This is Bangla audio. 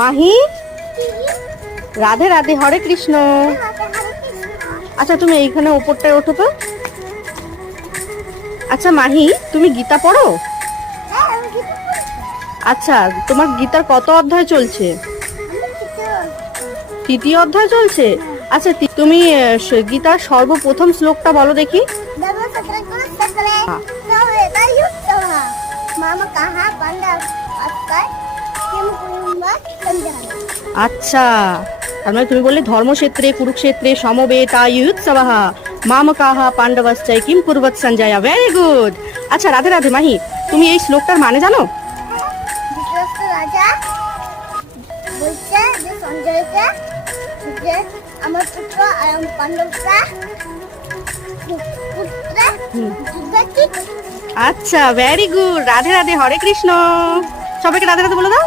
মাহি, রাধে রাধে, হরে কৃষ্ণ। আচ্ছা তুমি এইখানে ওপরটায় ওঠো তো। আচ্ছা মাহি, তুমি গীতা পড়ো? আচ্ছা, তোমার গীতার কত অধ্যায় চলছে? তৃতীয় অধ্যায় চলছে। আচ্ছা তুমি গীতার সর্বপ্রথম শ্লোকটা বলো দেখি। আচ্ছা, তার মানে তুমি বললে ধর্মক্ষেত্রে কুরুক্ষেত্রে সমবেতায়ুৎসবঃ মামকাঃ পাণ্ডবশ্চৈ কিম কুর্বৎ সঞ্জয়। Very good. আচ্ছা রাধে রাধে মাহি, তুমি এই শ্লোকটার মানে জানো? রাজা বলছে যে সঞ্জয়কে যে আমার পুত্র আর পাণ্ডবরা আচ্ছা ভেরি গুড। রাধে রাধে, হরে কৃষ্ণ। সবাইকে রাধে রাধে বলে দাও।